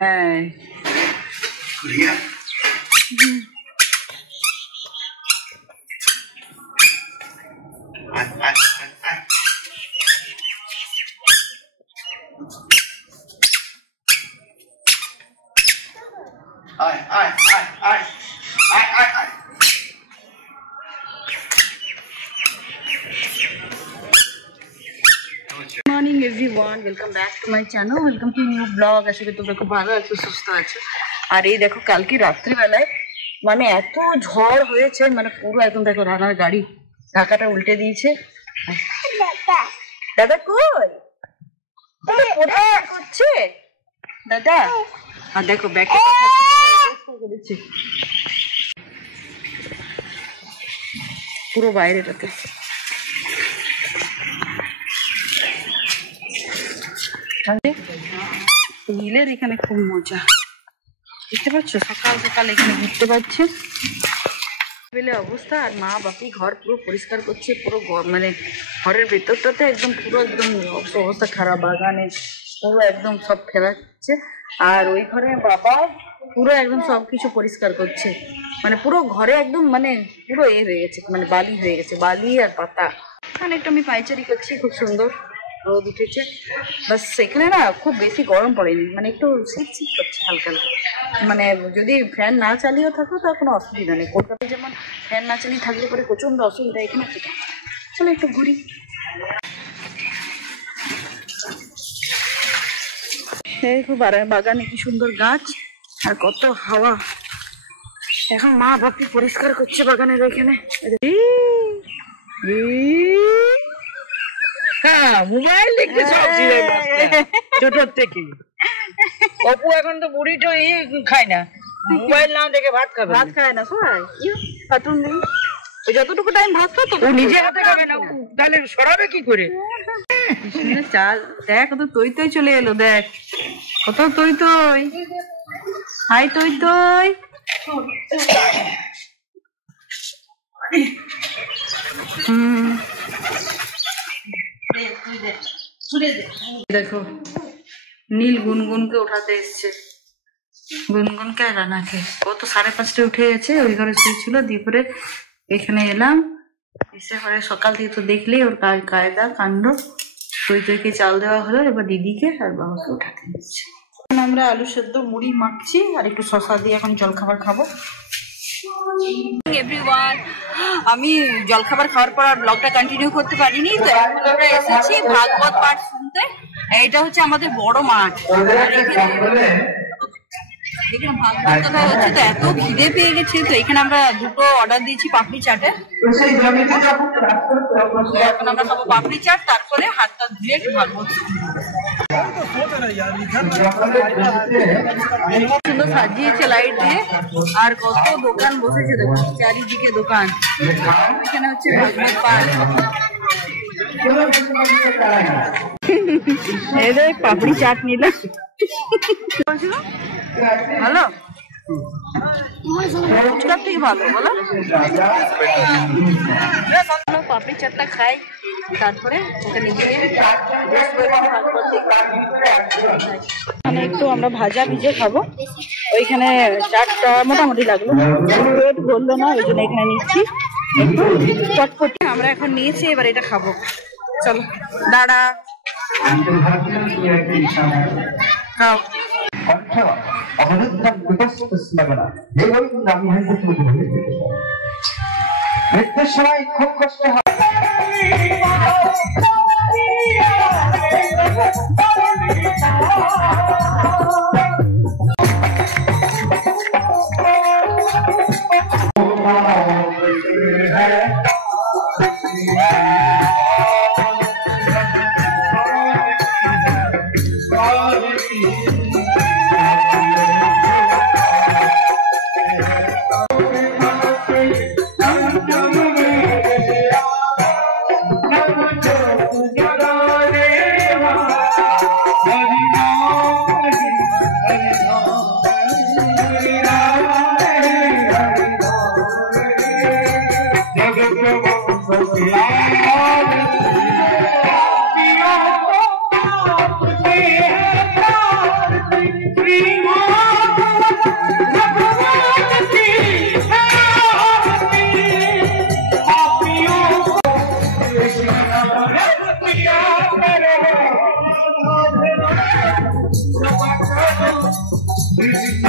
হ্যাঁ morning everyone, welcome back to my channel, welcome to new blog. আশা করি তোমরা খুব ভালো আছো, সুস্থ আছো। আর এই দেখো কালকে রাত্রিবেলায় মানে এত ঝড় হয়েছে, মানে পুরো একদম দেখো রানার গাড়ি ঢাকাটা উল্টে দিয়েছে। দাদা কই করছে দাদা? আর দেখো ব্যাকে করেছে পুরো বাইরেটাতে। হিলের এখানে খুব মজা, দেখতে পাচ্ছ সকাল সকাল এখানে ঘুরতে পারছে অবস্থা। আর মা বাপি ঘর পুরো পরিষ্কার করছে, পুরো মানে ঘরের ভেতরটাতে একদম পুরো একদম অবস্থা খারাপ, বাগানে পুরো একদম সব ফেলাচ্ছে। আর ওই ঘরে বাবা পুরো একদম সবকিছু পরিষ্কার করছে, মানে পুরো ঘরে একদম মানে পুরো হয়ে গেছে, মানে বালি হয়ে গেছে, বালি আর পাতা। এখানে একটু আমি পাইচারি করছি, খুব সুন্দর রোদ উঠেছে। বাস এখানে না খুব বেশি গরম পড়েনি, মানে একটু শীত শীত করছে হালকা হালকা। মানে যদি ফ্যান না চালিয়েও থাকো তার কোনো অসুবিধা নেই। কলকাতায় যেমন ফ্যান না চালিয়ে থাকলে পরে প্রচণ্ড অসুবিধা, এখানে ঠিক আছে। চলো একটু ঘুরি। খুব বাগানে কি সুন্দর গাছ আর কত হাওয়া। এখন মা বাপি পরিষ্কার করছে বাগানের ওইখানে। মোবাইল দেখতে সব ছোট থেকে। অপু এখন তো বুড়িটা খায় না, মোবাইল না দেখে ভাত খাবে, ভাত খায় না সবাই। কার্টুন নেই, ওই যতটুকু টাইম ভাত খায় তো ও নিজে হাতে খাবে না, তাহলে সরাবে কি করে? চাল দেখ কত তৈ তৈ চলে এলো, দেখ কত তৈ তৈ। হাই তৈ তৈ। দেখো নীল গুনগুনকে উঠাতে এসছে, গুনগুনকে আর রানাকে। ও তো 5:30টায় উঠে গেছে, ওই ঘরে শুয়েছিল। দিয়ে পরে এখানে এলাম, এসে পরে সকাল থেকে তো দেখলেই ওর কায়দা কাণ্ড। তৈ তৈকে চাল দেওয়া হলো, এবার দিদিকে আর বাবাকে উঠাতে এসছে। আমরা আলু সেদ্ধ মুড়ি মাখছি আর একটু শসা দিয়ে এখন জলখাবার খাবো। এভরিওয়ান, আমি জলখাবার খাওয়ার পর আর ব্লগটা কন্টিনিউ করতে পারিনি, তো এখন আমরা এসেছি ভাগবত পাঠ শুনতে। এটা হচ্ছে আমাদের বড় মাঠ, এখানে ভাগবত কথা হচ্ছে। তো এত খিদে পেয়ে গেছে, তো এখানে আমরা দুটো অর্ডার দিয়েছি পাপড়ি চাটে। এখন আমরা খাবো পাপড়ি চাট, তারপরে হাতটা ধুয়ে ভাগবত সুন্দর সাজিয়েছে লাইট দিয়ে। আর কত দোকান বসেছে, দেখো চারিদিকে দোকান। এখানে হচ্ছে ভাগবত পাঠ। এই পাপড়ি চাট নিলে ভালো, ফুচকার থেকে ভালো বলো। পাপড়ি চাটটা খাই, তারপরে ওখানে গিয়ে একটু আমরা ভাজা ভিজে খাবো। ওইখানে চাটটা মোটামুটি লাগলো, পেট বললো না, ওই জন্য এখানে নিচ্ছি একটু চটপটি। আমরা এখন নিয়েছি, এবার এটা খাবো। চলো দাঁড়া খাও। সময় খুব কষ্ট হয়। Yeah.